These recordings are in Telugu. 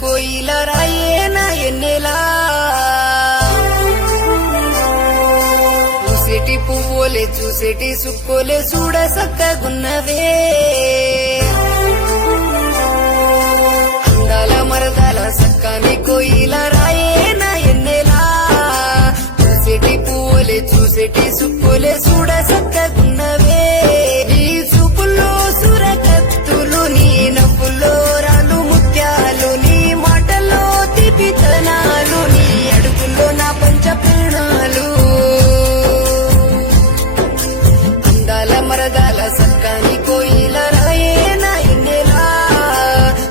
కోయిల రాయే నా ఎన్నెలా చూసేటి పువ్వులే చూసేటి సుక్కోలే చూడ సక్కగున్నవే అందాల మరదాల సక్కని కోయిల రాయే నా ఎన్నెలా చూసేటి పువ్వులే చూసేటి సుక్కోలే చూడ సక్కగున్నవే నీ చూపుల్లో సురకత్తులు నీ నవ్వుల్లో రాలు ముత్యాలు నీ మాటల్లో తీపితనాలు నీ అడుగుల్లో నా పంచ ప్రాణాలు అందాల మరదాల సక్కని కోయిల రాయే నా ఎన్నెలా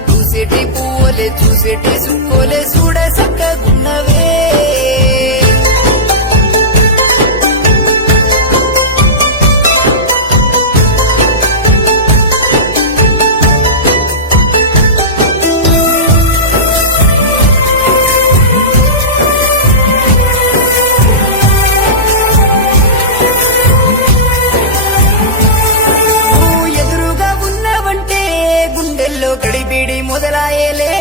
చూసేటి పువ్వులే చూసేటి సుక్కోలే చూడ సక్కగున్నవే గడిబిడి మొదలాయేలే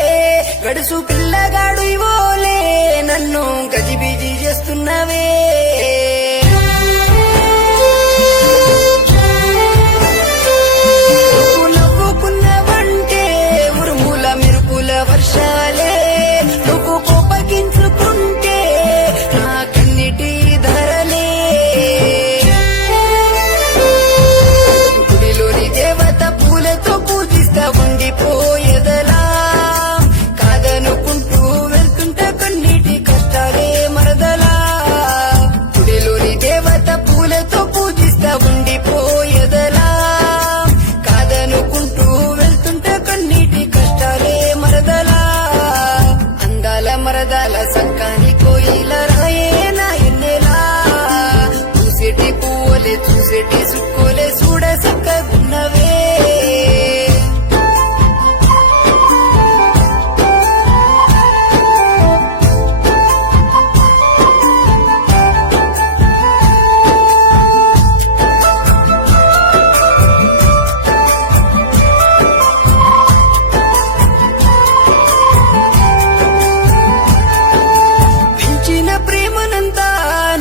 గడుసు పిల్లగాడు ఇవోలే నన్ను గజిబిజి చేస్తున్నవే నవ్వుకున్నవంటే ఉరుముల మెరుపుల వర్షాలే నువ్వు కోపగించుకుంటే నా కన్నిటి ధరలే గుడిలోని దేవత పూలతో పూజిస్తా ఉండిపోయేదలా కాదనుకుంటూ వెళ్తుంటే కన్నీటి కష్టాలే మరదలా గుడిలోని దేవత పూలతో పూజిస్తా ఉండిపోయేదలా కాదనుకుంటూ వెళ్తుంటే కన్నీటి కష్టాలే మరదలా అందాల మరదాల సక్కాని కోయిల రాయే నా ఎన్నెలా చూసేటి పువ్వులే చూసేటి సుక్కోలే చూడ సక్కగున్నవే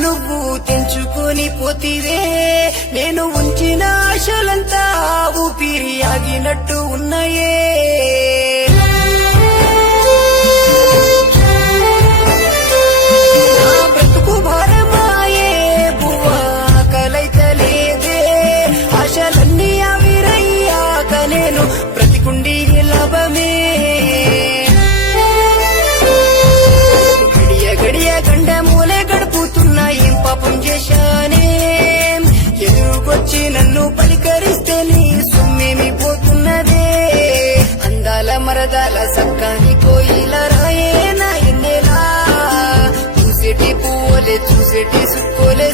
నువ్వు తెంచుకొని పోతివే నేను ఉంచిన ఆశలంతా ఊపిరి ఆగినట్టు ఉన్నాయే నా బ్రతుకు భారమాయే బువ్వా ఆకలైతలేదే ఆశలన్నీ ఆవిరయ్యాక నేను బ్రతికుండి లాభమే గడియ గండ మూలే గడుపుతున్నా ఏం పాపం చేశానే ఎదురుకొచ్చి నన్ను పలికరిస్తే నీ సుమ్మేమి పోతున్నదే అందాల మరదాల సక్కాని కోయిల రాయే నా ఎన్నెలా చూసేటి పువ్వులే చూసేటి సుక్కోలే